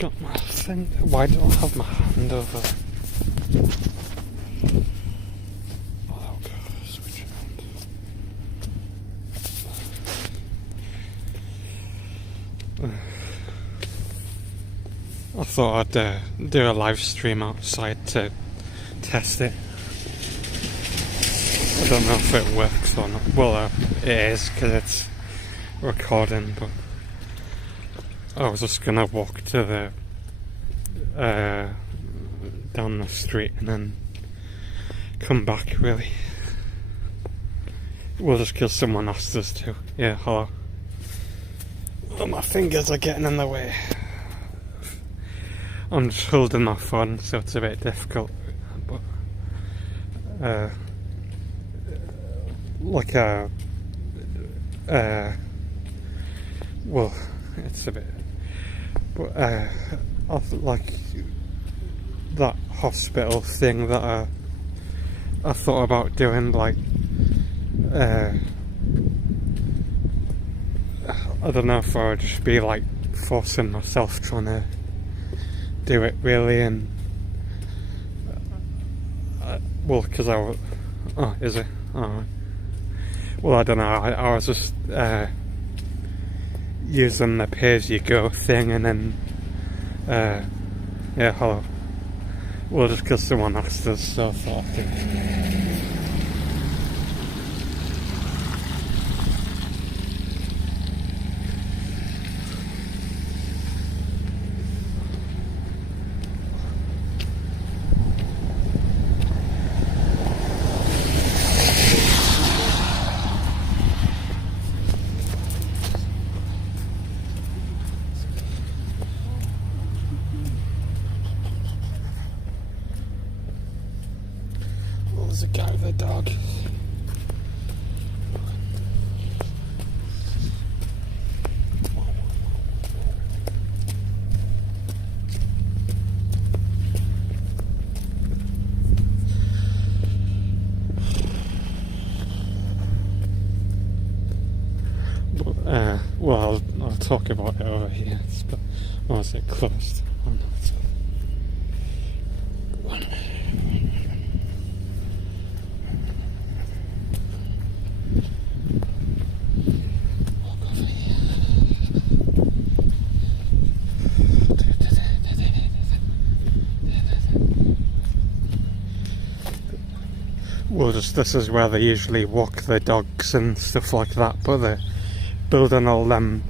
got my thing. Why do I have my hand over there? Oh, that'll go. Switch around. I thought I'd do a live stream outside to test it. I don't know if it works or not. Well, it is because it's recording, but I was just gonna walk to the down the street and then come back, really. Well, just because someone asked us to. Yeah, hello. Oh, my fingers are getting in the way. I'm just holding my phone, so it's a bit difficult. But well, it's a bit. But I like that hospital thing that I thought about doing, like I don't know if I would just be like forcing myself trying to do it, really, and well, because I was, oh, is it? Alright. Well, I don't know, I was just using the pay-as-you-go thing, and then yeah, hello. Well, just because someone asked us, so I thought I'd do it. There's a guy with a dog. Well, I'll talk about it over here. Oh, is it closed? Oh, no, it's well, this is where they usually walk the dogs and stuff like that, but they're building all them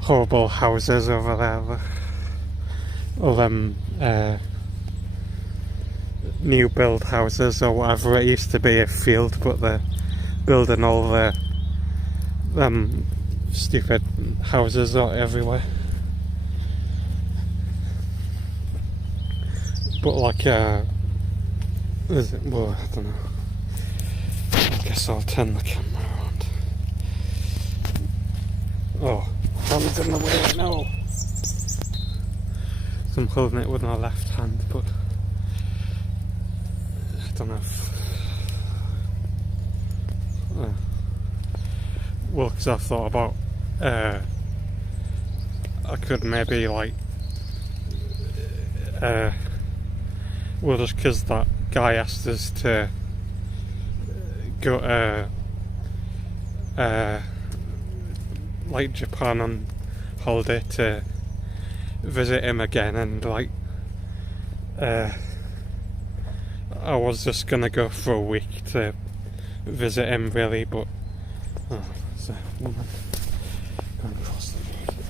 horrible houses over there, all them new build houses or whatever. It used to be a field, but they're building all the stupid houses out everywhere. But like is it, well, I don't know. I guess I'll turn the camera around. Oh, hand's in the way, no! So I'm holding it with my left hand, but I don't know if... well, because I thought about I could maybe like well, just because that guy asked us to go to like Japan on holiday to visit him again, and like I was just gonna go for a week to visit him, really, but oh, there's a woman going across the road.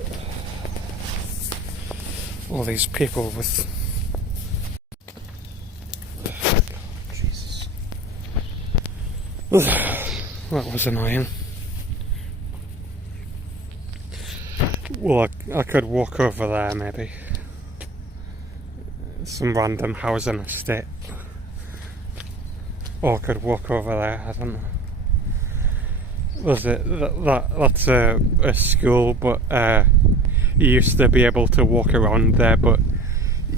All these people with Jesus. That was annoying. Well, I could walk over there, maybe. Some random housing estate. Or I could walk over there, I don't know. Was it that's a school, but you used to be able to walk around there, but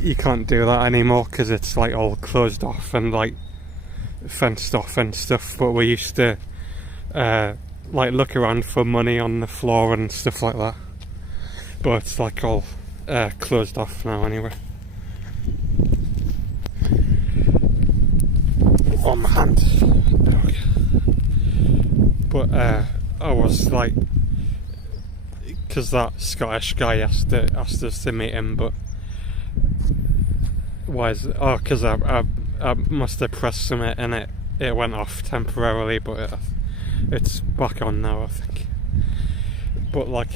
you can't do that anymore because it's like all closed off and like fenced off and stuff. But we used to like look around for money on the floor and stuff like that. but it's like all closed off now anyway. On my hand. Okay. But I was like, because that Scottish guy asked us to meet him, but why is it? Oh, because I must have pressed something and it went off temporarily, but it's back on now, I think. But like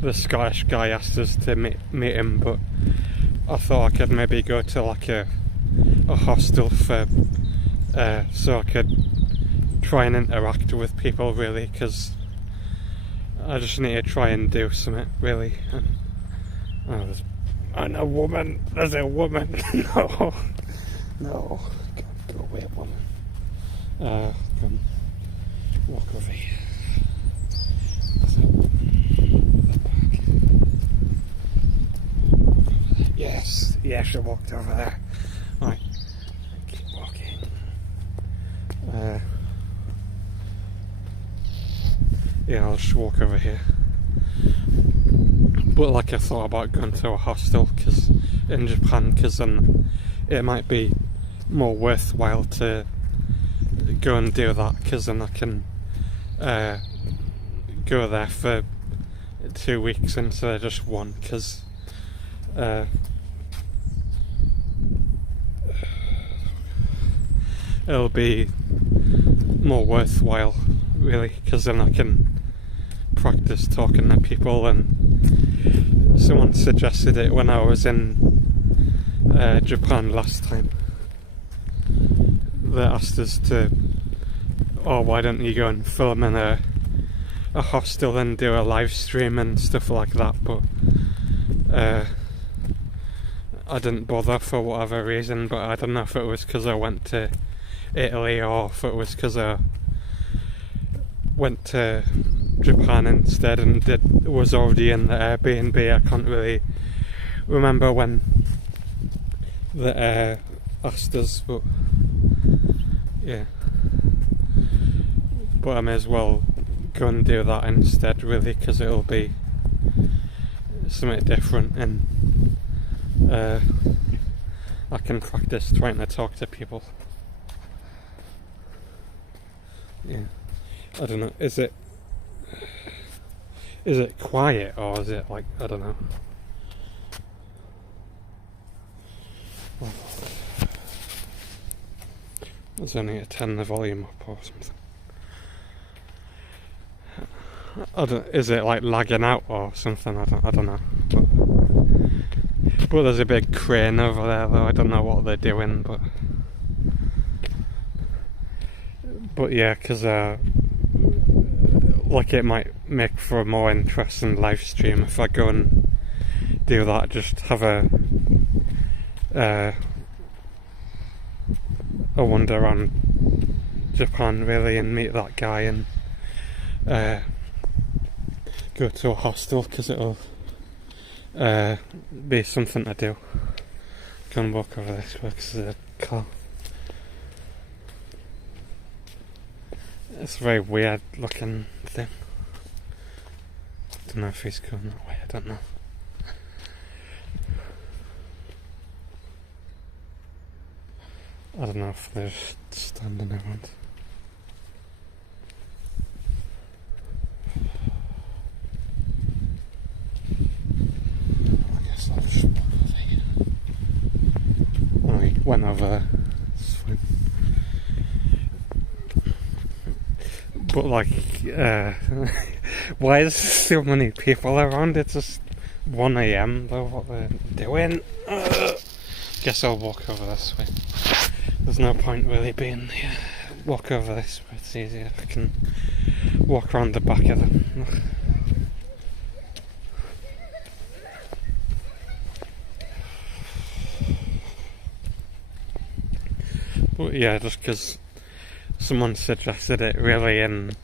the Scottish guy asked us to meet him, but I thought I could maybe go to like a hostel for so I could try and interact with people, really, because I just need to try and do something, really. And a woman. There's a woman. No, go away, woman. Come walk over here. Yes, I walked over there. Right, keep walking. Yeah, I'll just walk over here. But like I thought about going to a hostel in Japan, because then it might be more worthwhile to go and do that, because then I can go there for 2 weeks instead of just one, because it'll be more worthwhile, really, because then I can practice talking to people. And someone suggested it when I was in Japan last time. They asked us to, why don't you go and film in a hostel and do a live stream and stuff like that, but I didn't bother for whatever reason. But I don't know if it was because I went to Italy or if it was because I went to Japan instead and was already in the Airbnb. I can't really remember when they asked us, but yeah. But I may as well go and do that instead, really, because it'll be something different, and I can practice trying to talk to people. Yeah, I don't know. Is it quiet, or is it like, I don't know. There's only to turn the volume up or something. Is it like lagging out or something? I don't know. But there's a big crane over there, though. I don't know what they're doing, but yeah, because like it might make for a more interesting live stream if I go and do that. Just have a wander around Japan, really, and meet that guy, and go to a hostel, because it'll be something to do. Go and walk over this way because there's a car. It's a very weird looking thing. I don't know if he's going that way, I don't know. I don't know if they're standing around. I guess I'll just walk over here. Oh, he went over there. It's fine. But like, why is so many people around? It's just 1 AM though, what they're doing. Guess I'll walk over this way. There's no point really being here. Walk over this way, it's easier. I can walk around the back of them. But yeah, just because someone suggested it, really, and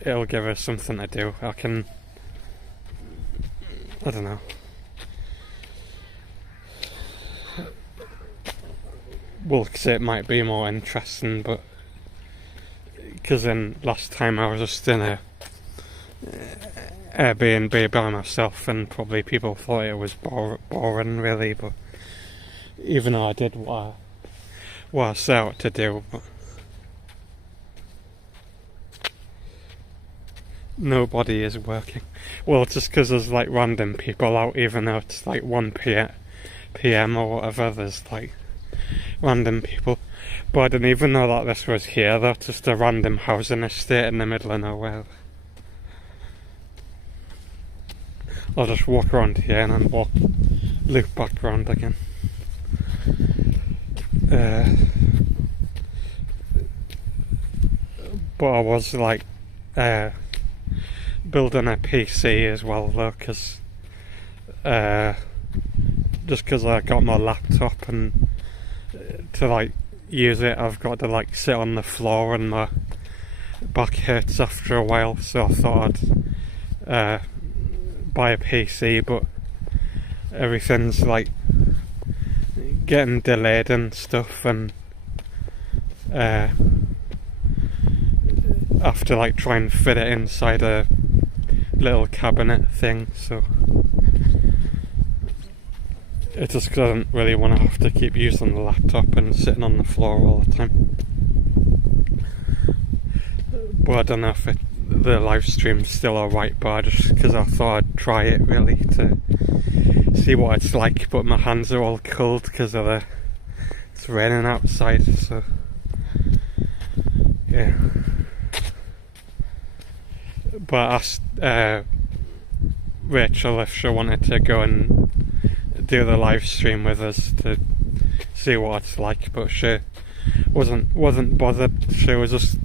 it'll give us something to do. I don't know. Well, because it might be more interesting, but because then last time I was just in a Airbnb by myself, and probably people thought it was boring really, but even though I did what I set out to do, but nobody is working. Well, just because there's like random people out, even though it's like 1 p.m. or whatever, there's like random people. But I didn't even know that this was here though, just a random housing estate in the middle of nowhere. I'll just walk around here and then loop back around again. But I was like building a PC as well though, because just because I got my laptop, and to like use it I've got to like sit on the floor and my back hurts after a while, so I thought I'd buy a PC, but everything's like getting delayed and stuff, and have to like try and fit it inside a little cabinet thing, so it just doesn't really want to have to keep using the laptop and sitting on the floor all the time. But I don't know if the live stream's still alright, but because I thought I'd try it really to see what it's like, but my hands are all cold because of it's raining outside, so yeah. But I asked Rachel if she wanted to go and do the live stream with us to see what it's like, but she wasn't bothered. She was just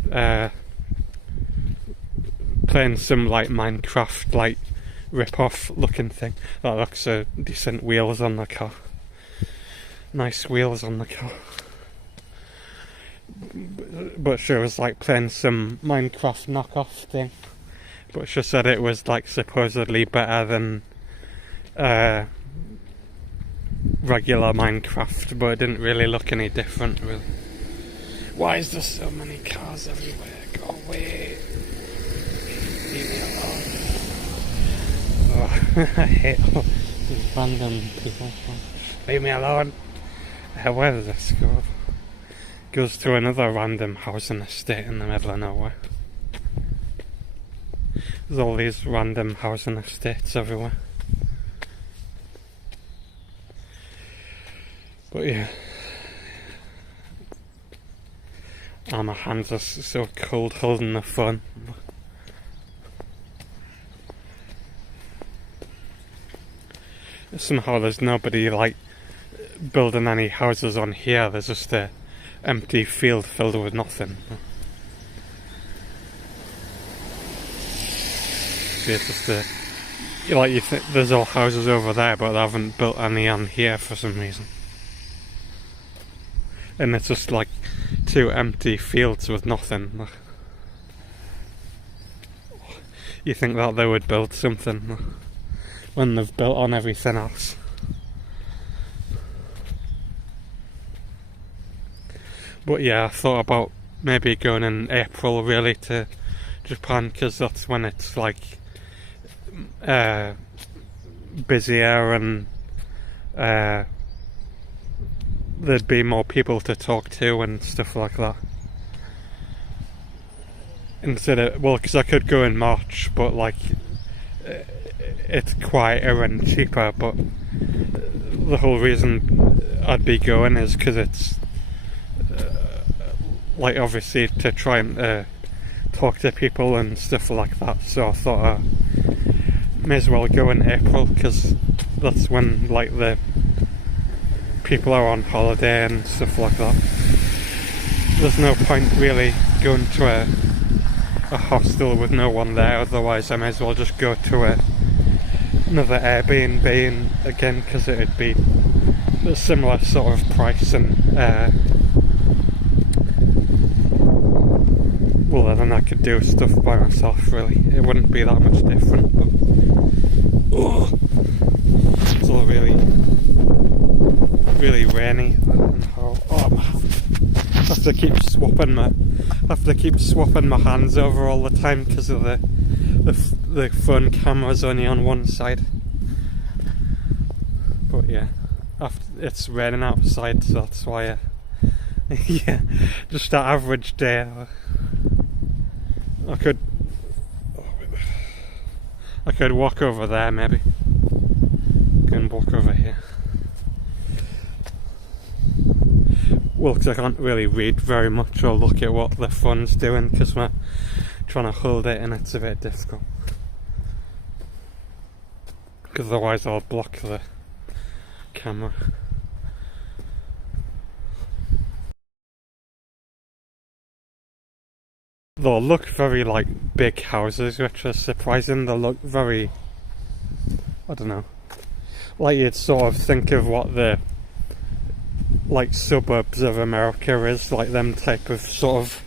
playing some like Minecraft like rip-off looking thing. That looks decent wheels on the car. Nice wheels on the car. But she was like playing some Minecraft knockoff thing. But she said it was like supposedly better than regular Minecraft, but it didn't really look any different really. Why is there so many cars everywhere? Go away. Leave me alone. Oh, I hate all these random people. Leave me alone. Where does this go? Goes to another random housing estate in the middle of nowhere. There's all these random housing estates everywhere. But yeah. Oh, my hands are so cold holding the phone. Somehow there's nobody like building any houses on here. There's just a empty field filled with nothing. So it's just you think there's all houses over there, but they haven't built any on here for some reason. And it's just like 2 empty fields with nothing. You think that they would build something when they've built on everything else. But yeah, I thought about maybe going in April really to Japan, because that's when it's like busier and there'd be more people to talk to and stuff like that. Instead of, well, because I could go in March, but like it's quieter and cheaper, but the whole reason I'd be going is because it's like obviously to try and talk to people and stuff like that, so I thought I may as well go in April, because that's when like the people are on holiday and stuff like that. There's no point really going to a hostel with no one there, otherwise I may as well just go to another Airbnb again, because it would be a similar sort of price, and well then I could do stuff by myself really. It wouldn't be that much different, but it's all really rainy. Oh man. have to keep swapping my hands over all the time because of the phone camera's only on one side. But yeah, it's raining outside, so that's why. Yeah, just an average day. I could walk over there maybe. Go and walk over here. Well, because I can't really read very much or look at what the phone's doing because we're trying to hold it and it's a bit difficult. Because otherwise I'll block the camera. They'll look very like big houses, which is surprising. They look very, I don't know, like you'd sort of think of what the like suburbs of America is, like them type of sort of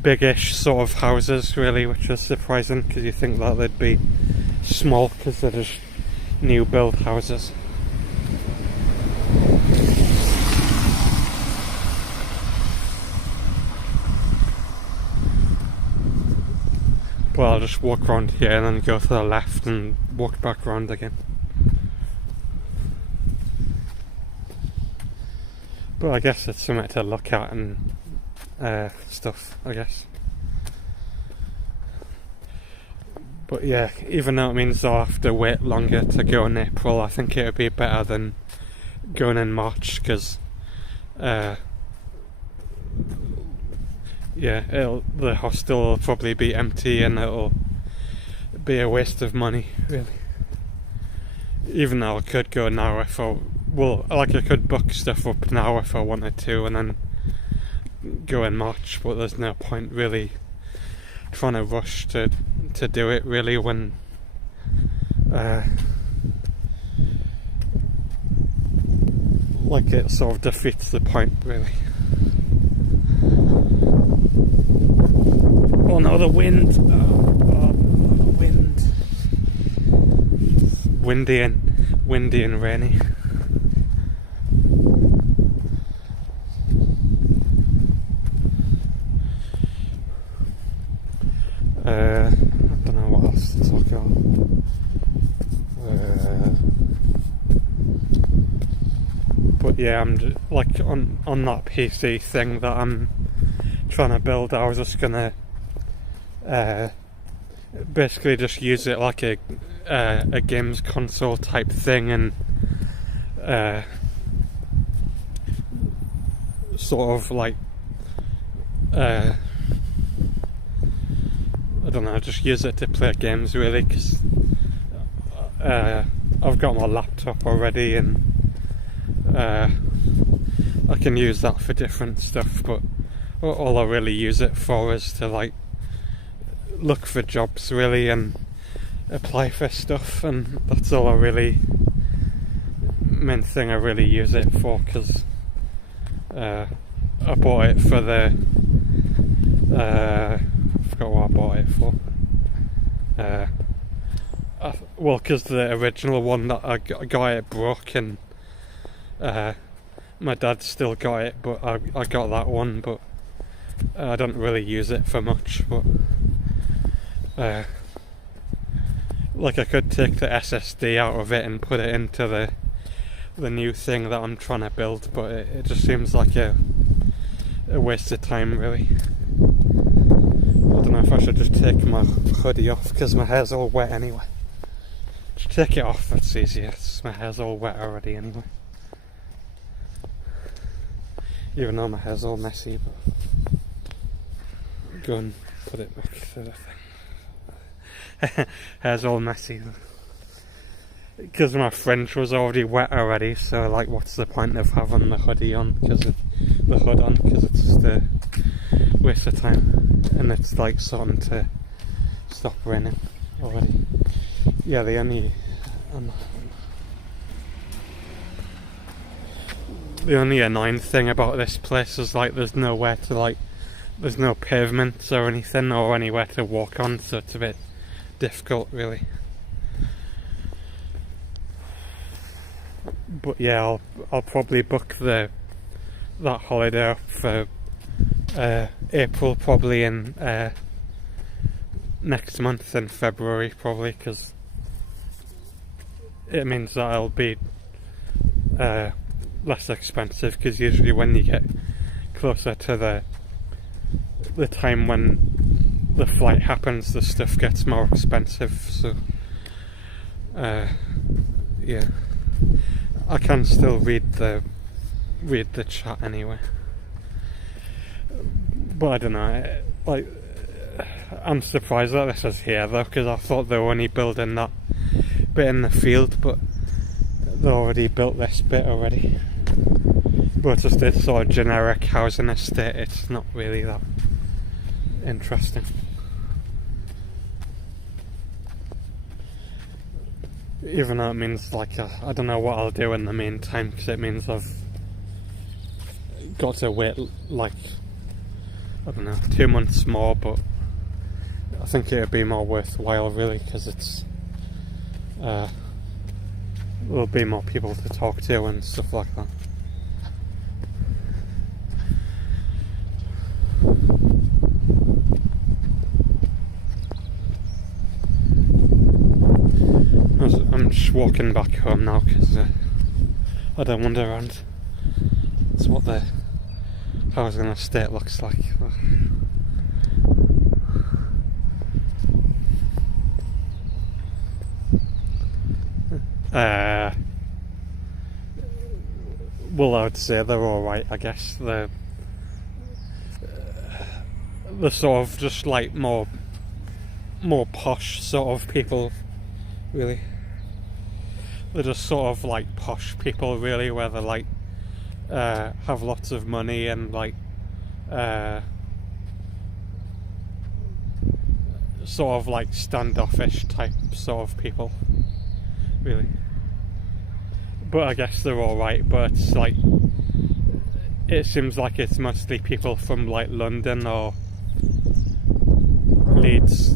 biggish sort of houses really, which is surprising because you think that they'd be small because they're just new build houses. Well, I'll just walk around here and then go to the left and walk back around again. But I guess it's something to look at and stuff, I guess. But yeah, even though it means I'll have to wait longer to go in April, I think it would be better than going in March, because yeah, the hostel will probably be empty and it'll be a waste of money, really. Even though I could go now if I could book stuff up now if I wanted to and then go in March, but there's no point really trying to rush to do it really when like it sort of defeats the point really. Oh no, the wind! Oh, the wind! Windy and rainy. I don't know what else to talk about. But yeah, I'm just, like on that PC thing that I'm trying to build. I was just gonna basically just use it like a games console type thing and sort of like I don't know, just use it to play games really, because I've got my laptop already and I can use that for different stuff, but all I really use it for is to like look for jobs really and apply for stuff, and that's all main thing I really use it for, because I bought it for the I forgot what I bought it for. Well, because the original one that I got it broke, and my dad still got it, but I got that one, but I don't really use it for much. But like I could take the SSD out of it and put it into the new thing that I'm trying to build, but it just seems like a waste of time really. I don't know if I should just take my hoodie off because my hair's all wet anyway. Just take it off, that's easier. My hair's all wet already anyway. Even though my hair's all messy, but go and put it back to the thing. Hair's all messy because my fringe was already wet already, so like what's the point of having the hoodie on, because the hood on, because it's just a waste of time, and it's like starting to stop raining already. Yeah, the only annoying thing about this place is like there's nowhere to there's no pavements or anything or anywhere to walk on, so it's a bit difficult really. But yeah, I'll probably book that holiday up for April, probably in next month in February, probably, because it means that it'll be less expensive, because usually when you get closer to the time when the flight happens, the stuff gets more expensive. So yeah, I can still read the chat anyway, but I don't know, like, I'm surprised that this is here though, because I thought they were only building that bit in the field, but they already built this bit already. But it's just this sort of generic housing estate, it's not really that interesting. Even though it means, like, I don't know what I'll do in the meantime, because it means I've got to wait, like, I don't know, 2 months more, but I think it would be more worthwhile, really, because it's there'll be more people to talk to and stuff like that. I'm just walking back home now, because I don't wander around. That's what the housing estate looks like. Well, I would say they're alright, I guess. They're sort of just like more posh sort of people, really. They're just sort of like posh people, really, where they like have lots of money and like sort of like standoffish type sort of people, really. But I guess they're alright, but it's like, it seems like it's mostly people from like London or Leeds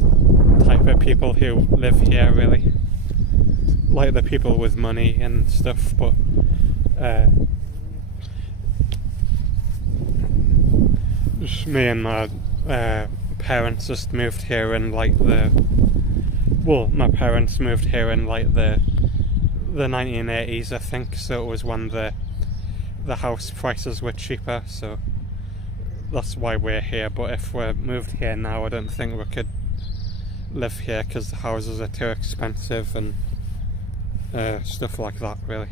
type of people who live here, really. Like the people with money and stuff, but just me and my parents just moved here in like my parents moved here in like the 1980s, I think, so it was when the house prices were cheaper, so that's why we're here. But if we moved here now, I don't think we could live here, because the houses are too expensive and stuff like that, really.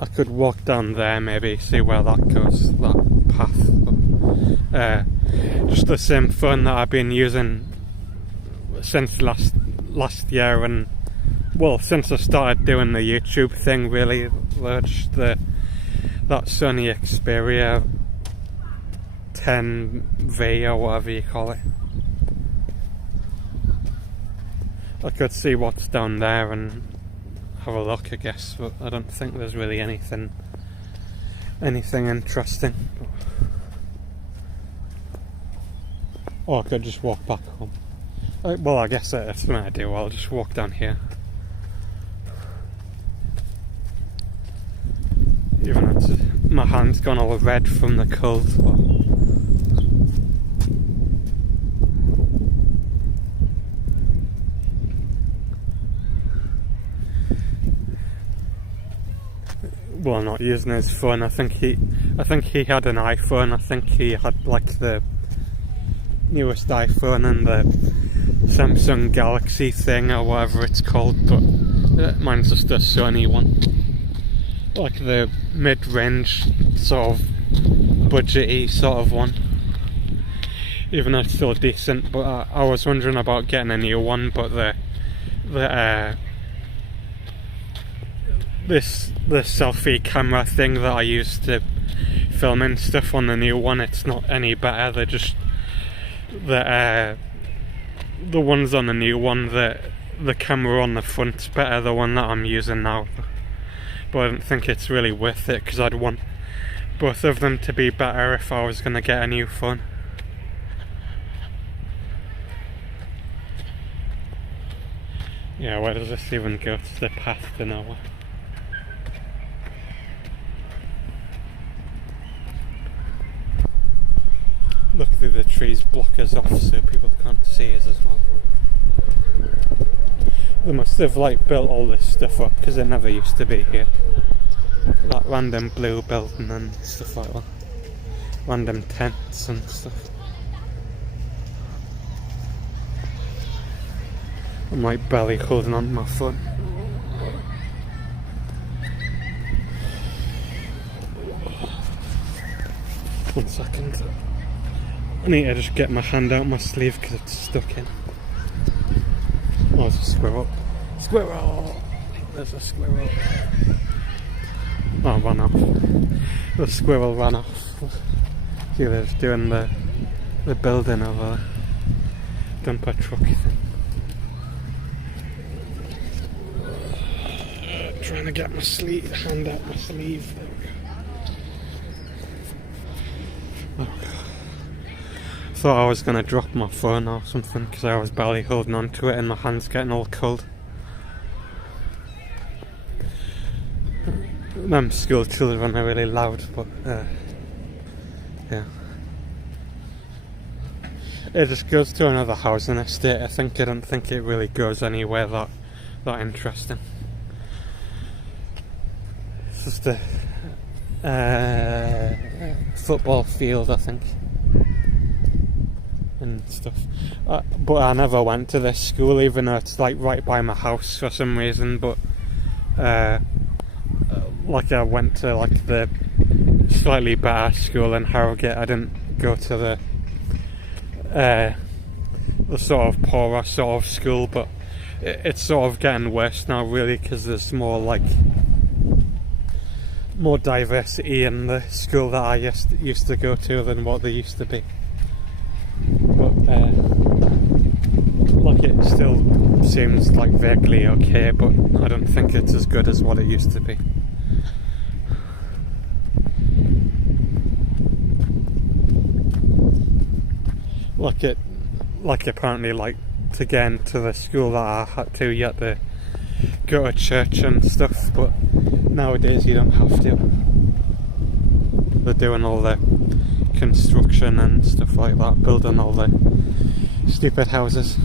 I could walk down there, maybe see where that goes, that path. But, just the same phone that I've been using since last year, and well, since I started doing the YouTube thing, really. Just that Sony Xperia 10V or whatever you call it. I could see what's down there and have a look, I guess, but I don't think there's really anything interesting. Or I could just walk back home. Well, I guess that's what I do. I'll just walk down here. Even though my hand's gone all red from the cold. Well, not using his phone. I think he had an iPhone. I think he had like the newest iPhone and the Samsung Galaxy thing or whatever it's called, but mine's just a Sony one, like the mid-range sort of budgety sort of one, even though it's still decent. But I was wondering about getting a new one, but this selfie camera thing that I used to film and stuff on the new one, it's not any better. They're just the ones on the new one, the camera on the front's better, the one that I'm using now. But I don't think it's really worth it, because I'd want both of them to be better if I was going to get a new phone. Yeah, where does this even go? To the path to nowhere. Look through the trees, block us off so people can't see us as well. They must have like built all this stuff up because it never used to be here. Like random blue building and stuff like that. Random tents and stuff. I'm like barely holding on to my phone. One second. I need to just get my hand out my sleeve because it's stuck in. Oh, there's a squirrel. Squirrel! There's a squirrel. Oh, ran off. The squirrel ran off. See, they're just doing the building of a dumper truck thing. Trying to get my hand out my sleeve. Oh. Thought I was going to drop my phone or something because I was barely holding on to it and my hand's getting all cold. Them school children are really loud, but yeah. It just goes to another housing estate. I don't think it really goes anywhere that interesting. It's just a football field, I think. And stuff, but I never went to this school even though it's like right by my house for some reason, but like I went to like the slightly better school in Harrogate. I didn't go to the sort of poorer sort of school, but it's sort of getting worse now really because there's more diversity in the school that I used to go to than what there used to be. But like it still seems like vaguely okay, but I don't think it's as good as what it used to be. Like apparently like to get into the school that I had to, you had to go to church and stuff, but nowadays you don't have to. They're doing all the construction and stuff like that, building all the stupid houses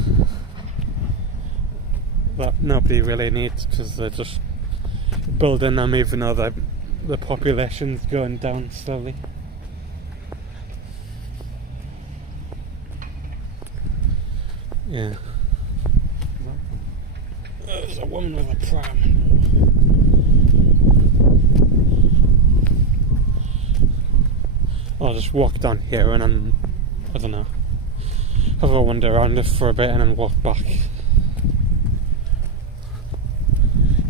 that nobody really needs because they're just building them even though the population's going down slowly. Yeah. There's a woman with a pram. I'll just walk down here and then, I don't know, have a wander around it for a bit and then walk back.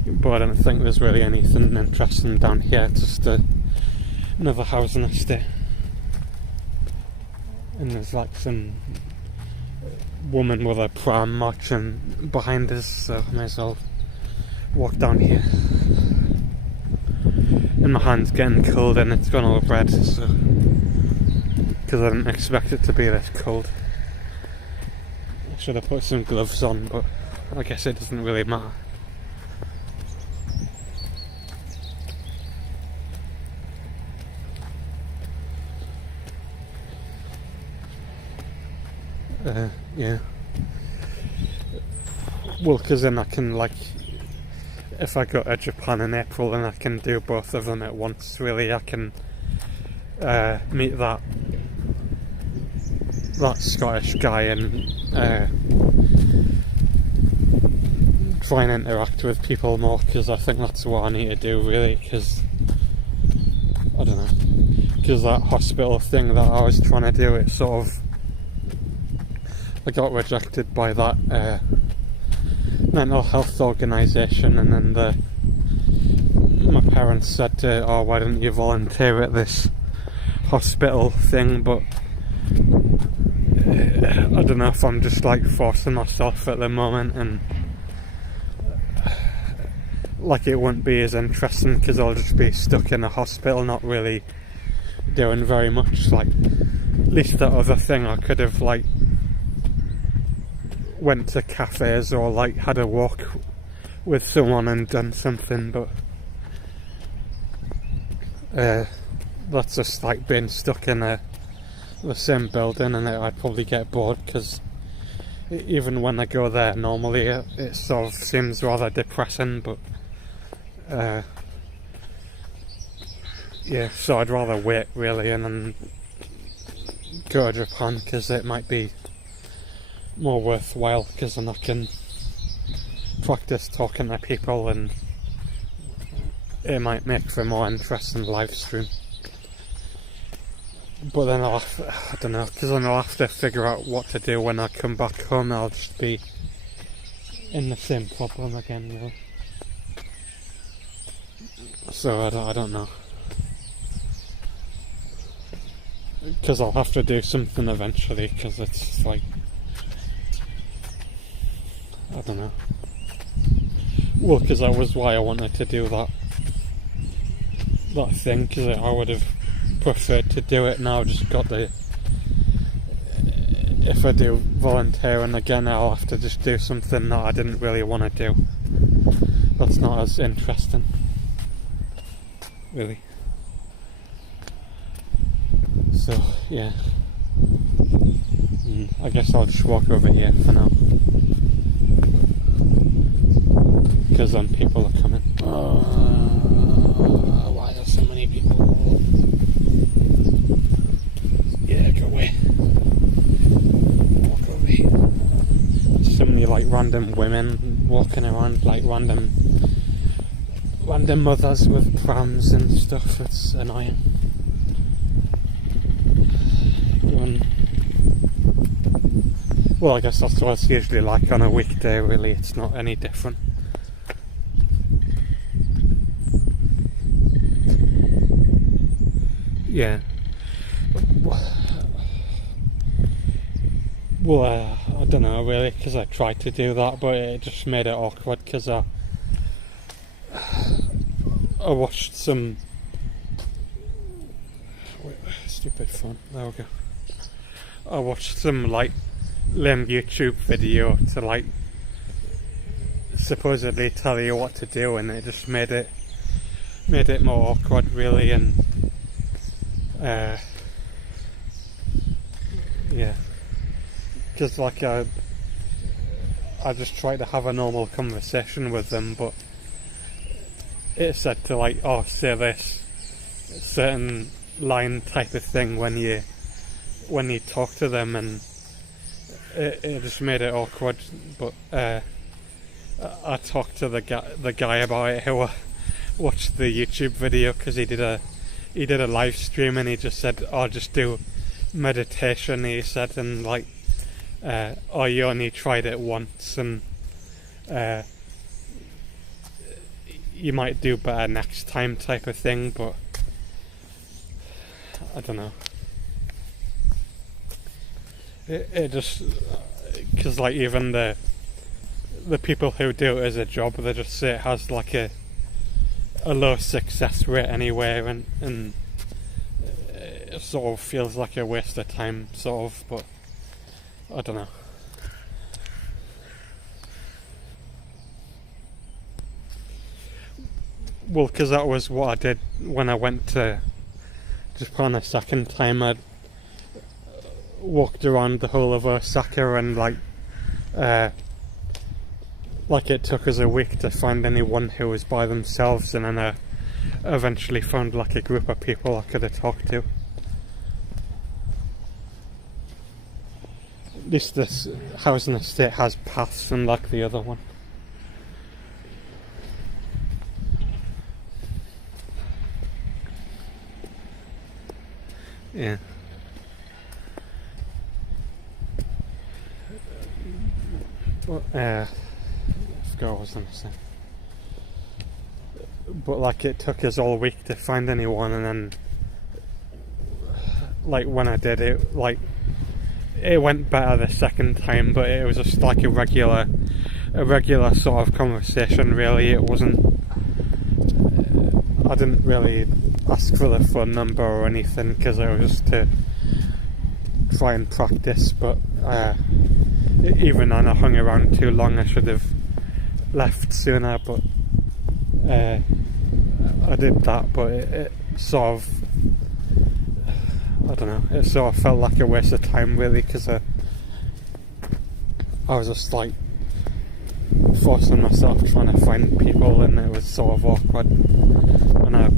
But I don't think there's really anything interesting down here, it's just another housing estate. And there's like some woman with a pram marching behind us, so I may as well walk down here. And my hand's getting cold and it's gone all red, so because I didn't expect it to be this cold. I should have put some gloves on, but I guess it doesn't really matter. Yeah. Well, because then I can, like, if I go to Japan in April, then I can do both of them at once, really. I can meet that Scottish guy and try and interact with people more, because I think that's what I need to do, really, because I don't know, because that hospital thing that I was trying to do, it sort of, I got rejected by that mental health organisation, and then my parents said, oh, why didn't you volunteer at this hospital thing, but I don't know if I'm just like forcing myself at the moment, and like it won't be as interesting because I'll just be stuck in a hospital not really doing very much. Like, at least that other thing I could have like went to cafes or like had a walk with someone and done something, but that's just like being stuck in a the same building, and I'd probably get bored, because even when I go there normally it sort of seems rather depressing, but yeah, so I'd rather wait really and then go to Japan, because it might be more worthwhile, because then I can practice talking to people and it might make for a more interesting live stream. But then I don't know, because then I'll have to figure out what to do when I come back home. I'll just be in the same problem again, really. So I don't know, because I'll have to do something eventually, because it's like, I don't know. Well, because that was why I wanted to do that thing, because I would have preferred to do it now. Just got the, if I do volunteering again, I'll have to just do something that I didn't really want to do. That's not as interesting, really. So yeah, I guess I'll just walk over here for now, because then people are coming. Why are so many people? Yeah, go away. Walk over here. So many like random women walking around, like random mothers with prams and stuff. It's annoying. Well, I guess that's what it's usually like on a weekday, really. It's not any different. Yeah. Well, I don't know really, because I tried to do that, but it just made it awkward, because I watched some... Wait, stupid phone. There we go. I watched some like lame YouTube video to like supposedly tell you what to do, and it just made it more awkward, really, and yeah, because like I just tried to have a normal conversation with them, but it said to like, oh, say this certain line type of thing when you talk to them, and it just made it awkward. But I talked to the guy about it who watched the YouTube video, because he did a live stream, and he just said, "Oh, just do meditation," he said, and like, "Oh, you only tried it once, and you might do better next time," type of thing. But I don't know. It just, because like even the people who do it as a job, they just say it has like a low success rate anyway, and it sort of feels like a waste of time, sort of. But I don't know. Well, because that was what I did when I went to Japan a second time. I walked around the whole of Osaka, and like it took us a week to find anyone who was by themselves, and then I eventually found like a group of people I could have talked to. At least this housing estate has paths, unlike the other one. Yeah. Well, I forgot what I was going to say. But like, it took us all week to find anyone, and then like when I did it, like it went better the second time, but it was just like a regular sort of conversation, really. It wasn't, I didn't really ask for the phone number or anything, because it was just to try and practice. But even then I hung around too long. I should have left sooner, but I did that. But it sort of, I don't know, it sort of felt like a waste of time really, because I was just like forcing myself trying to find people, and it was sort of awkward, and I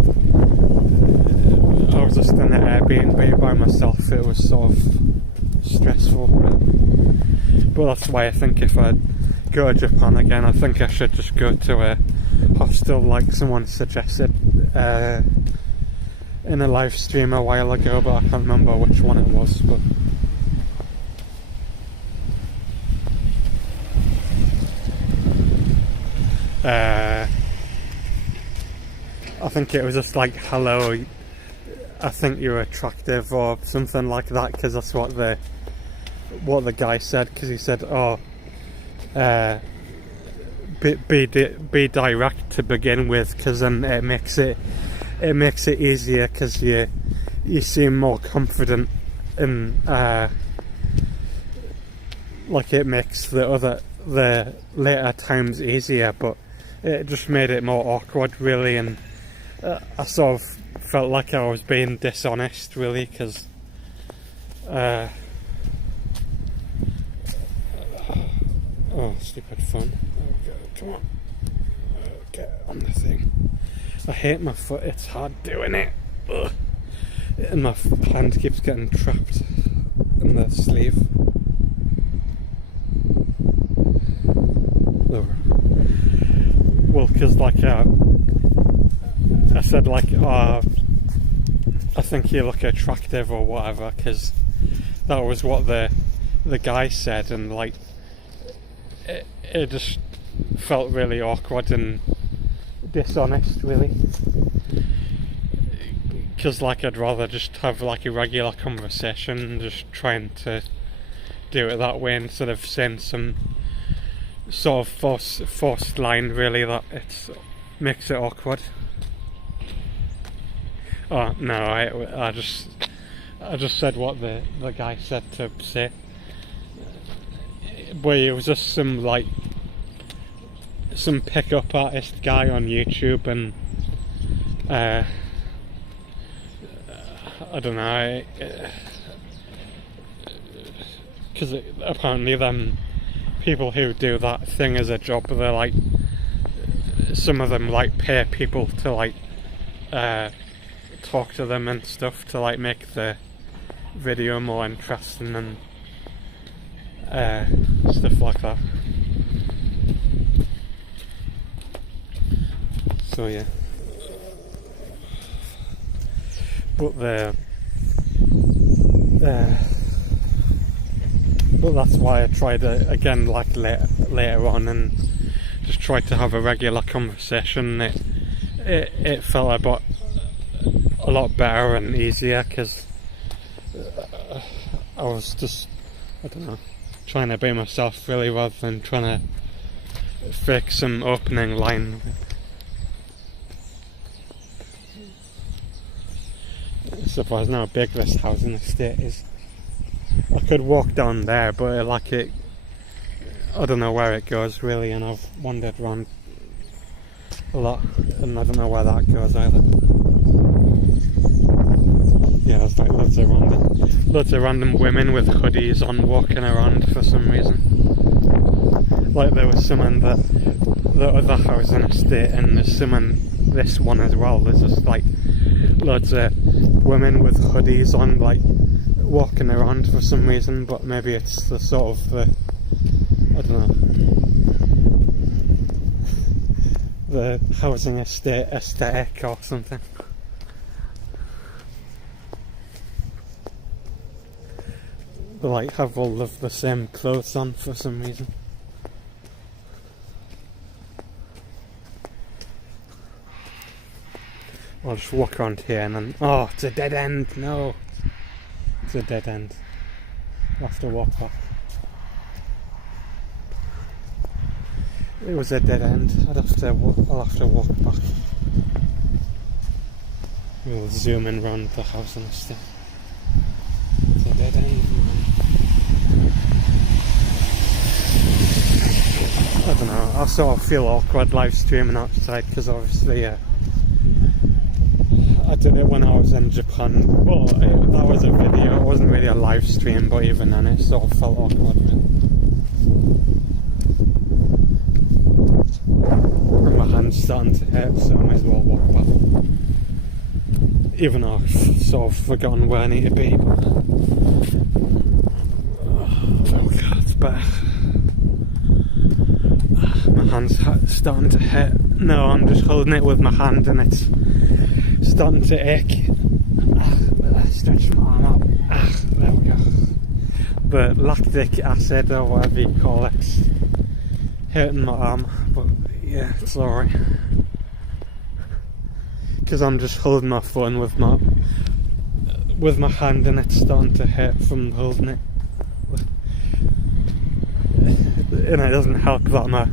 was just in an Airbnb by myself. It was sort of stressful really. But that's why I think if I go to Japan again, I think I should just go to a hostel like someone suggested in a live stream a while ago, but I can't remember which one it was. But I think it was just like, hello, I think you're attractive or something like that, because that's what the guy said, because he said, oh, be direct to begin with, because then it makes it easier, because you seem more confident, and like it makes the later times easier. But it just made it more awkward really, and I sort of felt like I was being dishonest really, because oh, stupid phone. Okay, come on, get on the thing. I hate my foot, it's hard doing it. Ugh. And my hand keeps getting trapped in the sleeve. Well, because like I said, like I think you look attractive or whatever, because that was what the guy said, and like it just felt really awkward and dishonest really, because like I'd rather just have like a regular conversation and just trying to do it that way, instead of saying some sort of forced line really that it makes it awkward. Oh no, I just said what the guy said to say, but it was just some pickup artist guy on YouTube, and I don't know, because apparently them people who do that thing as a job, they're like, some of them like pay people to like talk to them and stuff, to like make the video more interesting and stuff like that. So yeah, but that's why I tried again like later on, and just tried to have a regular conversation. It felt a lot better and easier, because I was just, I don't know, trying to be myself really, rather than trying to fake some opening line. I'm surprised how big this housing estate is. I could walk down there, but I don't know where it goes really, and I've wandered around a lot, and I don't know where that goes either. Yeah, there's like loads of random women with hoodies on walking around for some reason. Like there was some in the other housing estate, and there's some in this one as well. There's just like loads of women with hoodies on, like walking around for some reason, but maybe it's the sort of I don't know, the housing estate aesthetic or something. They like have all of the same clothes on for some reason. I'll just walk around here and then, oh, it's a dead end, no. It's a dead end. I'll have to walk back. It was a dead end. I'll have to walk back. We'll zoom in round the house and estate. It's a dead end, man. I don't know. I sort of feel awkward live streaming outside, because obviously I did it when I was in Japan. Well, that was a video, it wasn't really a live stream, but even then it sort of felt awkward. And my hand's starting to hurt, so I may as well walk back. Even though I've sort of forgotten where I need to be. But oh god, it's better. My hand's starting to hurt. No, I'm just holding it with my hand and it's starting to ache. Stretch my arm out. There we go. The lactic acid or whatever you call it, hurting my arm, but yeah, it's alright. Because I'm just holding my phone with my hand and it's starting to hurt from holding it. And it doesn't help that my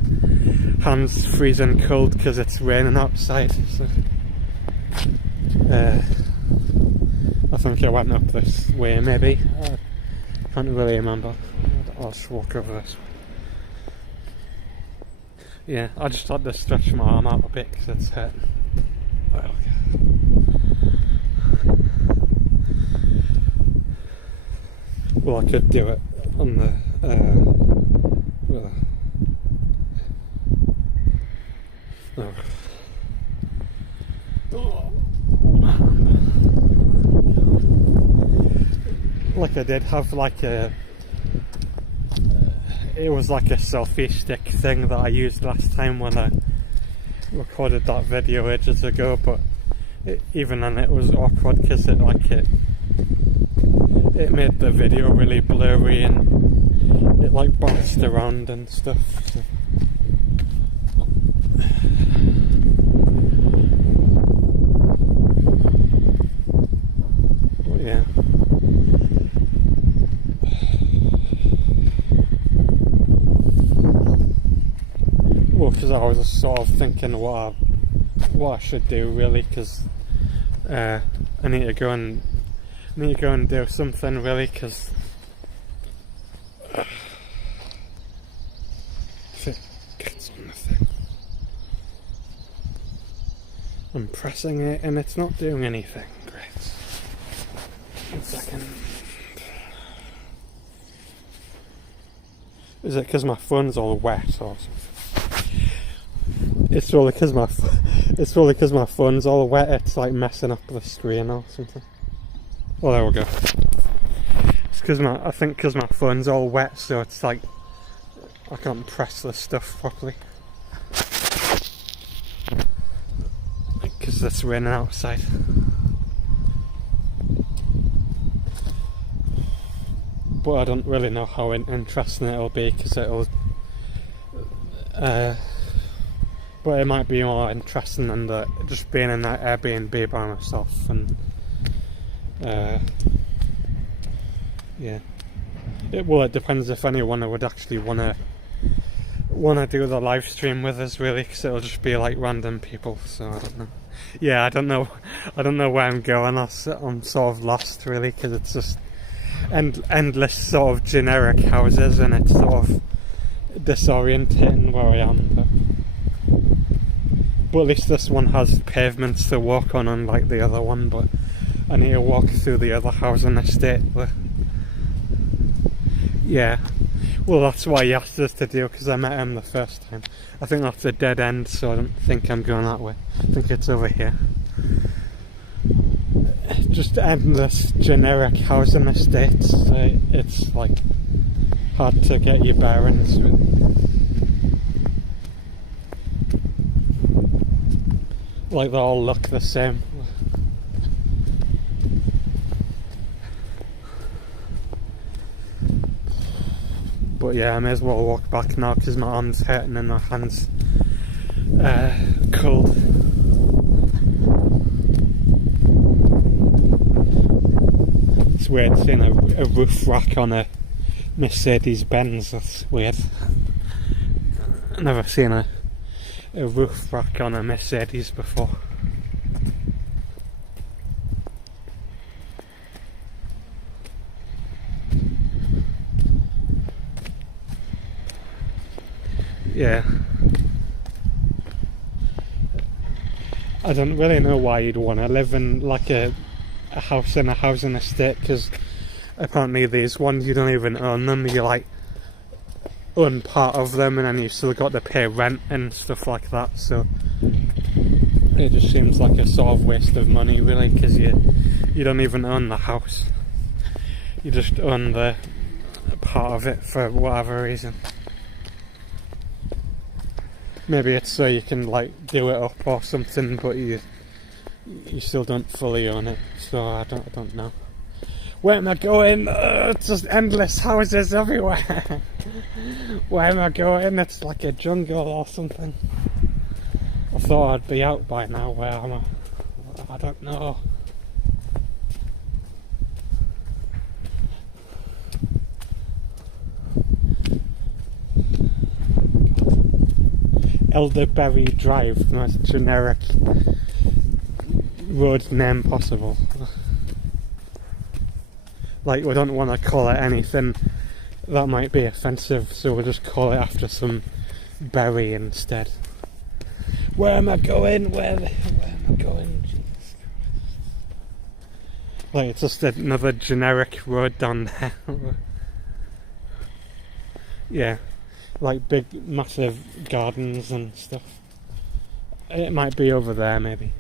hand's freezing cold because it's raining outside. So, I think I went up this way maybe. I can't really remember. I'll just walk over this way. Yeah, I just had to stretch my arm out a bit because it's hurting. Well, I could do it on the like I did have like a it was like a selfie stick thing that I used last time when I recorded that video ages ago, but even then it was awkward because it made the video really blurry and it like bounced around and stuff. So. Yeah. Well, because I was sort of thinking what I should do really, because I need to go and do something really, because if it gets on the thing, I'm pressing it and it's not doing anything. Great. 1 second. Is it because my phone's all wet or something? It's probably because my phone's all wet. It's like messing up the screen or something. Well, there we go. It's because I think because my phone's all wet, so it's like I can't press the stuff properly. Because it's raining outside. But I don't really know how interesting it'll be, because it'll but it might be more interesting than just being in that Airbnb by myself. And yeah, it depends if anyone would actually want to do the live stream with us really, because it'll just be like random people. So I don't know. Yeah, I don't know where I'm going. I'm sort of lost really, because it's just endless sort of generic houses, and it's sort of disorientating where I am. But at least this one has pavements to walk on, unlike the other one. But I need to walk through the other housing estate. Yeah, well, that's what he asked us to do, because I met him the first time. I think that's a dead end, so I don't think I'm going that way. I think it's over here. Just endless generic housing estates. It's like hard to get your bearings with. Like they all look the same. But yeah, I may as well walk back now, because my arm's hurting and my hand's cold. It's weird seeing a roof rack on a Mercedes Benz. That's weird. I've never seen a roof rack on a Mercedes before. Yeah. I don't really know why you'd want to live in like a house in a housing estate, because apparently these ones you don't even own them, you like own part of them and then you still got to pay rent and stuff like that, so it just seems like a sort of waste of money really, because you don't even own the house, you just own the part of it for whatever reason. Maybe it's so you can like do it up or something, but you still don't fully own it, so I don't know. Where am I going? It's just endless houses everywhere. Where am I going? It's like a jungle or something. I thought I'd be out by now. Where am I? I don't know. Elderberry Drive, the most generic road name possible. Like, we don't want to call it anything that might be offensive, so we'll just call it after some berry instead. Where am I going? Where am I going? Jesus Christ. Like, it's just another generic road down there. Yeah, like big, massive gardens and stuff. It might be over there, maybe.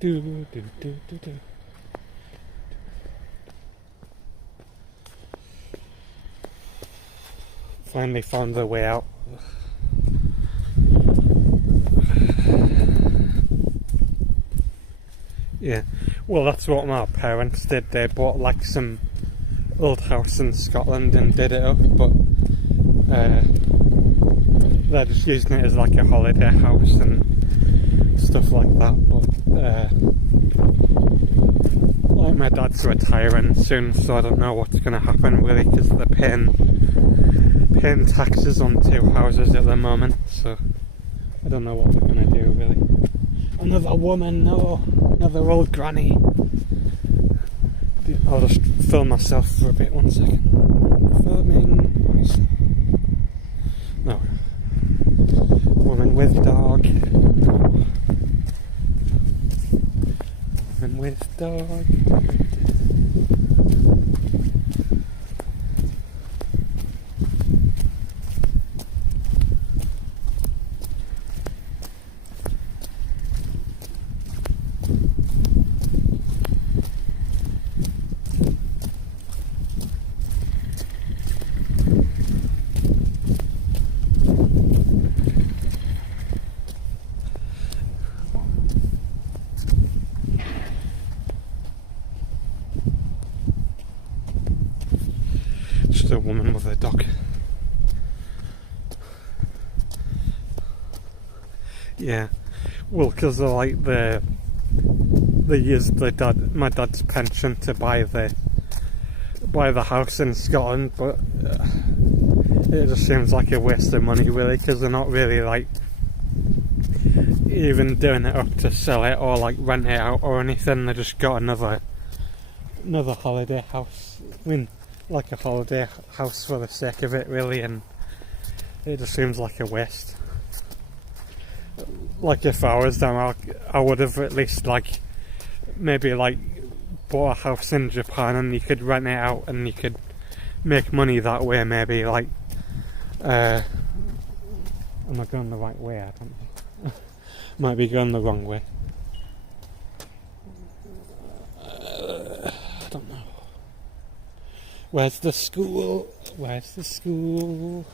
Do. Finally found the way out. Yeah, well, that's what my parents did. They bought like some old house in Scotland and did it up, but they're just using it as like a holiday house and stuff like that. But like, my dad's retiring soon, so I don't know what's going to happen really, because they're paying taxes on 2 houses at the moment, so I don't know what they're going to do really. Another woman, no, another old granny. I'll just film myself for a bit, 1 second. Filming. Nice. No. Woman with dog. Woman with dog. Just a woman with a dog. Yeah, well, because like they used my dad's pension to buy the house in Scotland, but it just seems like a waste of money really, because they're not really like even doing it up to sell it or like rent it out or anything. They just got another holiday house. I mean, like a holiday house for the sake of it really, and it just seems like a waste. Like, if I was them, I would have at least like maybe like bought a house in Japan and you could rent it out and you could make money that way, maybe. Like, am I going the right way? I don't know. Might be going the wrong way. I don't know. Where's the school? Where's the school?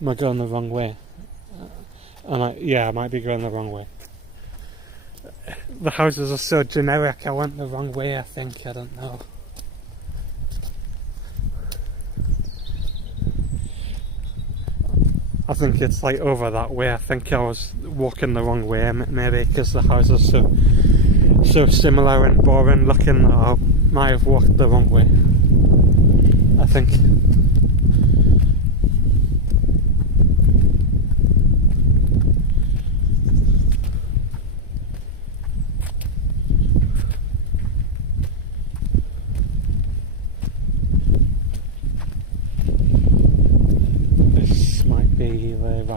Am I going the wrong way? Yeah, I might be going the wrong way. The houses are so generic, I went the wrong way, I think. I don't know. I think it's like over that way. I think I was walking the wrong way, maybe, because the houses are so similar and boring looking that I might have walked the wrong way, I think.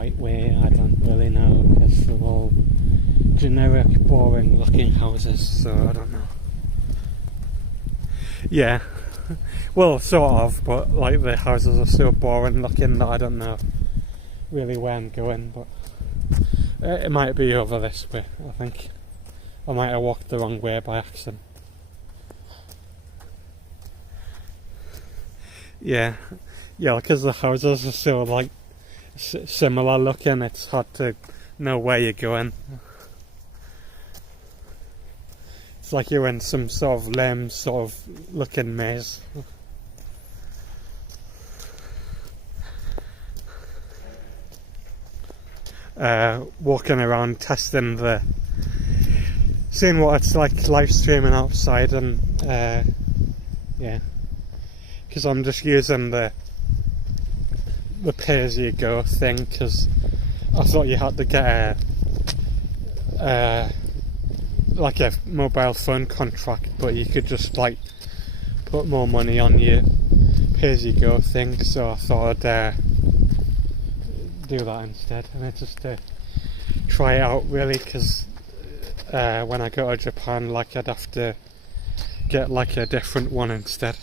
right way, I don't really know, because they're all generic, boring looking houses, so I don't know. Yeah, well, sort of, but like the houses are so boring looking that I don't know really where I'm going, but it might be over this way, I think. I might have walked the wrong way by accident. Yeah, because the houses are so like similar looking, it's hard to know where you're going. It's like you're in some sort of lame sort of looking maze. Walking around testing seeing what it's like live streaming outside, and yeah, because I'm just using the pay as you go thing, because I thought you had to get like a mobile phone contract, but you could just like put more money on your pay as you go thing, so I thought I'd do that instead, and it's just to try it out really, because when I go to Japan, like, I'd have to get like a different one instead.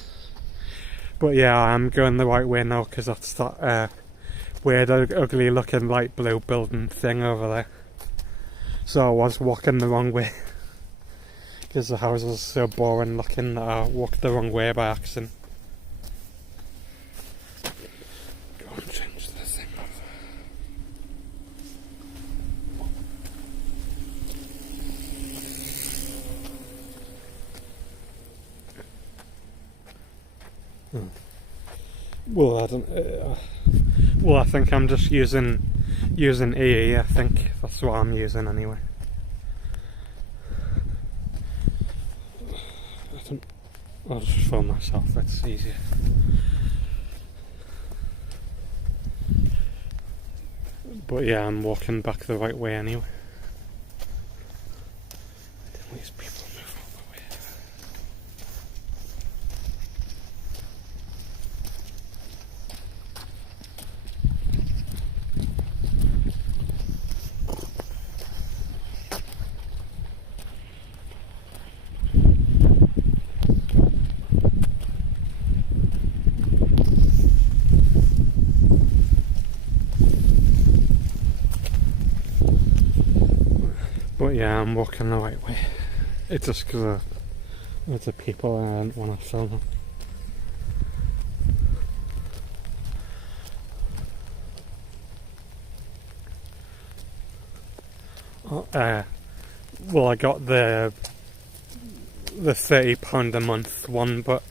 But yeah, I'm going the right way now, because that's that weird ugly looking light blue building thing over there. So I was walking the wrong way because the house was so boring looking that I walked the wrong way by accident. Go and change the thing over. Well, I don't. Well, I think I'm just using EE. I think that's what I'm using anyway. I'll just film myself. It's easier. But yeah, I'm walking back the right way anyway. These people move all the way. But yeah, I'm walking the right way. It's just because of loads of people and I didn't want to film them. Well, I got the £30 a month one, but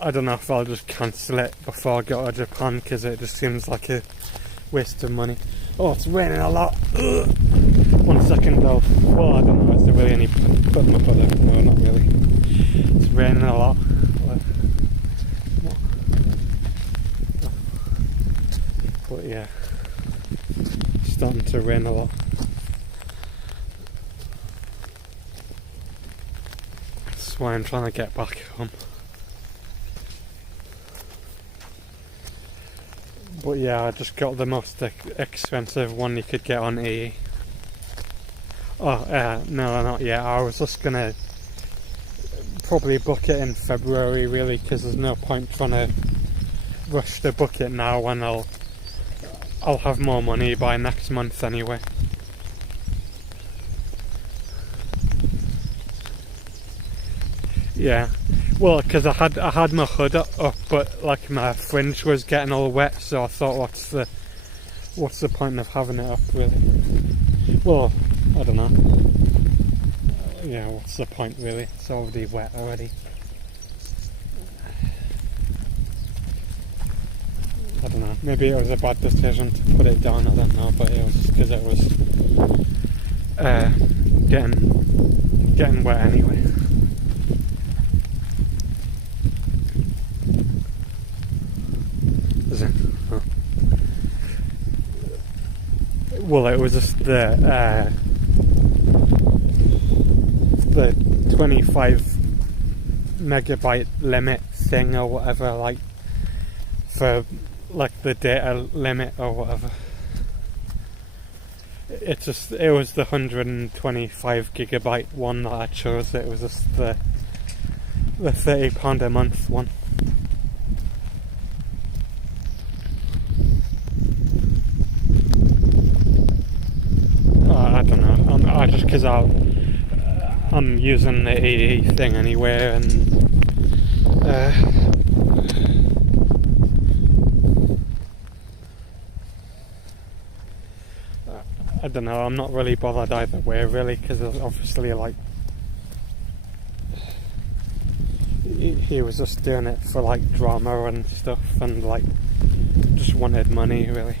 I don't know if I'll just cancel it before I go to Japan, because it just seems like a waste of money. Oh, it's raining a lot. Ugh. 1 second though. Well, I don't know, is there really any put my foot out? No, not really. It's raining a lot. But yeah, it's starting to rain a lot. That's why I'm trying to get back home. But yeah, I just got the most expensive one you could get on EE. Oh, no, not yet. I was just gonna probably book it in February, really, because there's no point trying to rush to book it now when I'll have more money by next month anyway. Yeah, well, because I had my hood up, but like my fringe was getting all wet, so I thought, what's the point of having it up, really? Well, I don't know. Yeah, what's the point, really? It's already wet already. I don't know. Maybe it was a bad decision to put it down. I don't know, but it was because it was getting wet anyway. Is it? Oh. Well, it was just the 25 megabyte limit thing or whatever, like for like the data limit or whatever. it was the 125 gigabyte one that I chose. It was just the £30 a month one. I don't know. I just because I'm using the EE thing anyway, and I don't know. I'm not really bothered either way, really, because obviously, like, he was just doing it for like drama and stuff, and like just wanted money, really.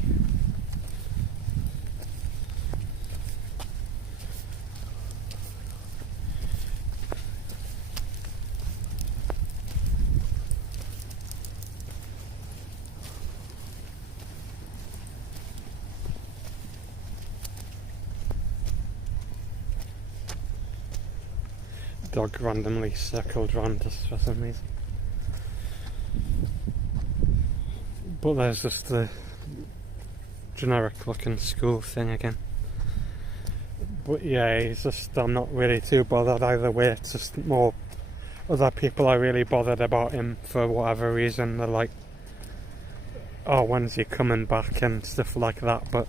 Dog randomly circled round us for some reason. But there's just the generic looking school thing again. But yeah, it's just, I'm not really too bothered either way. It's just more other people are really bothered about him for whatever reason. They're like, oh, when's he coming back and stuff like that. But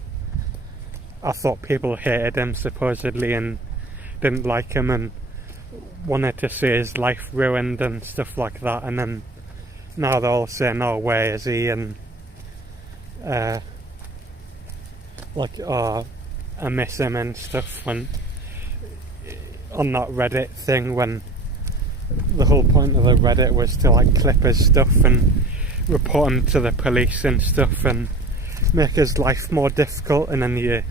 I thought people hated him supposedly and didn't like him and wanted to see his life ruined and stuff like that, and then now they're all saying, oh, where is he, and like, oh, I miss him and stuff, when on that Reddit thing, when the whole point of the Reddit was to like clip his stuff and report him to the police and stuff and make his life more difficult, and then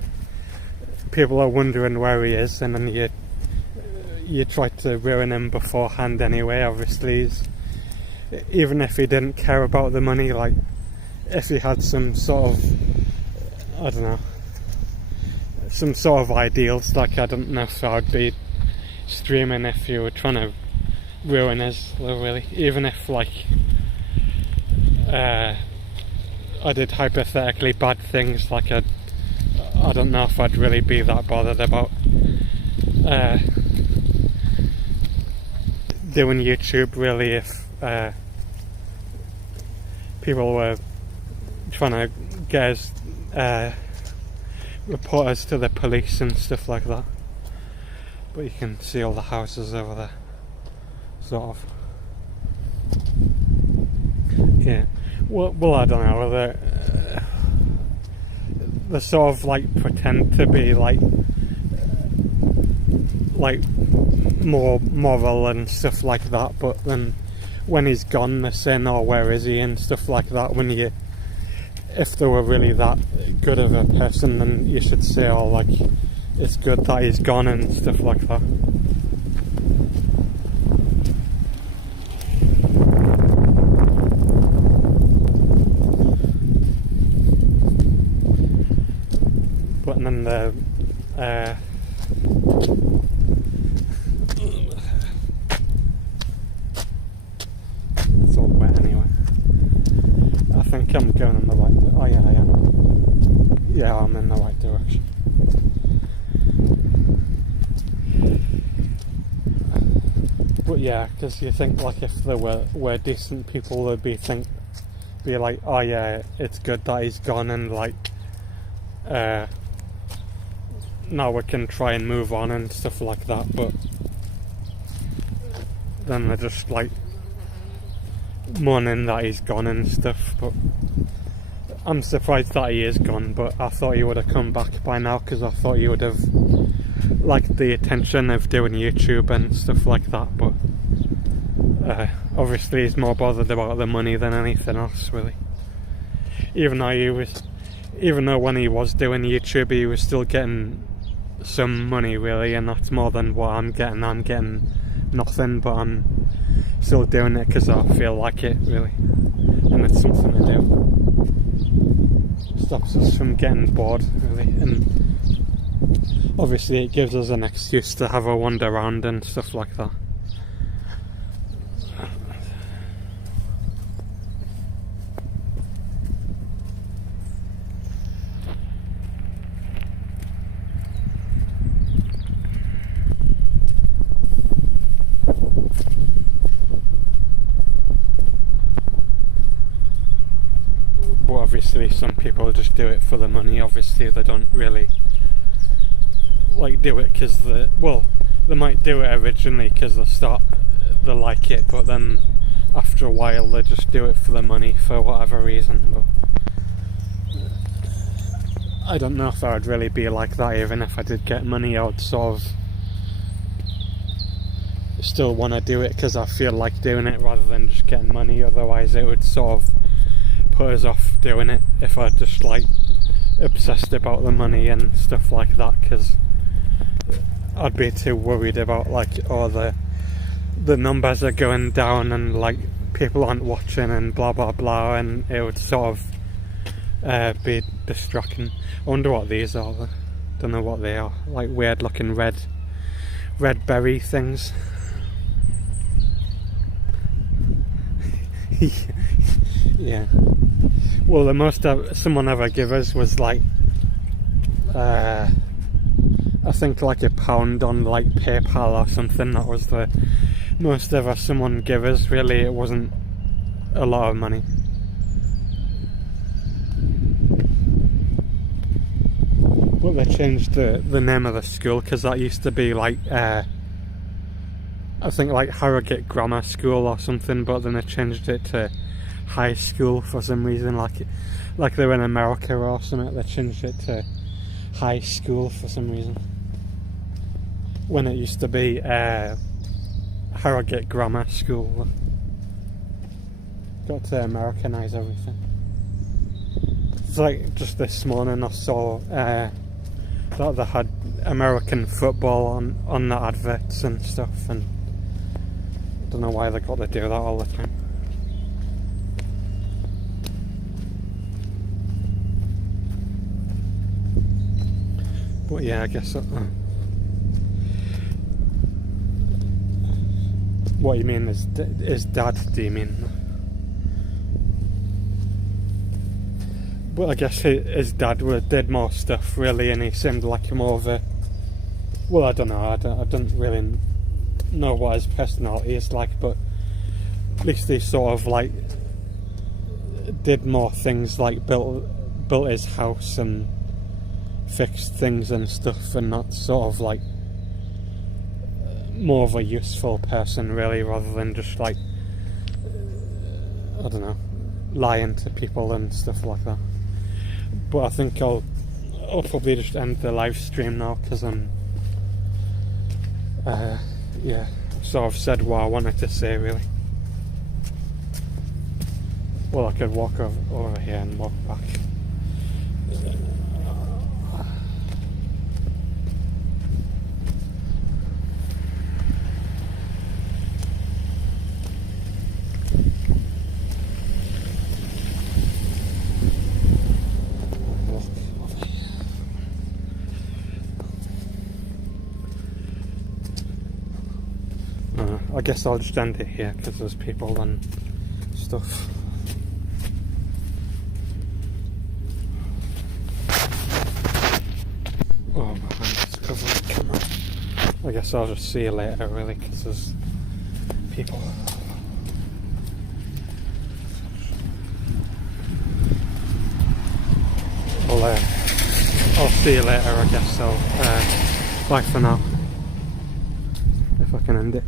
people are wondering where he is, and then you tried to ruin him beforehand anyway. Obviously, even if he didn't care about the money, like if he had some sort of, I don't know, some sort of ideals, like I don't know if I'd be streaming if you were trying to ruin his, really. Even if like I did hypothetically bad things, like I don't know if I'd really be that bothered about doing YouTube, really, if people were trying to get his reporters to the police and stuff like that. But you can see all the houses over there, sort of. Yeah. Well, I don't know. They sort of like pretend to be like more moral and stuff like that, but then when he's gone they're saying, oh, where is he, and stuff like that. If they were really that good of a person, then you should say, oh, like, it's good that he's gone and stuff like that. But then it's all wet anyway. I think I'm going in the right. Oh yeah, I am. Yeah, I'm in the right direction. But yeah, because you think like if there were decent people, they'd be like, oh yeah, it's good that he's gone, and like now we can try and move on and stuff like that. But then they're just like mourning that he's gone and stuff. But I'm surprised that he is gone, but I thought he would have come back by now, because I thought he would have liked the attention of doing YouTube and stuff like that. But obviously he's more bothered about the money than anything else, really. Even though when he was doing YouTube he was still getting some money, really, and that's more than what I'm getting. I'm getting nothing, but I'm still doing it because I feel like it, really, and it's something to do. Stops us from getting bored, really, and obviously it gives us an excuse to have a wander around and stuff like that. obviously some people just do it for the money. Obviously they don't really like do it because they might do it originally because they like it, but then after a while they just do it for the money for whatever reason. But I don't know if I would really be like that. Even if I did get money, I would sort of still want to do it because I feel like doing it rather than just getting money. Otherwise it would sort of put us off doing it if I just like obsessed about the money and stuff like that, because I'd be too worried about like, oh, the numbers are going down and like people aren't watching and blah blah blah, and it would sort of be distracting. I wonder what these are. Don't know what they are. Like weird looking red berry things. Yeah. Well, the most someone ever gave us was like I think like £1 on like PayPal or something. That was the most ever someone gave us. Really, it wasn't a lot of money. But they changed the name of the school, because that used to be like I think like Harrogate Grammar School or something, but then they changed it to high school for some reason, like they were in America or something. They changed it to high school for some reason, when it used to be Harrogate Grammar School. Got to Americanise everything. It's like just this morning I saw that they had American football on the adverts and stuff, and I don't know why they got to do that all the time. But yeah, I guess what you mean is dad, do you mean? But I guess his dad did more stuff really, and he seemed like more of a, well, I don't know, I don't really know what his personality is like, but at least he sort of like did more things, like built his house and fixed things and stuff, and not sort of like more of a useful person really, rather than just like I don't know, lying to people and stuff like that. But I think I'll probably just end the live stream now, because I'm yeah, sort of said what I wanted to say really. Well, I could walk over here and walk back. I guess I'll just end it here because there's people and stuff. Oh, my hand's covering the camera. I guess I'll just see you later really, because there's people. I'll see you later, I guess. So bye for now, if I can end it.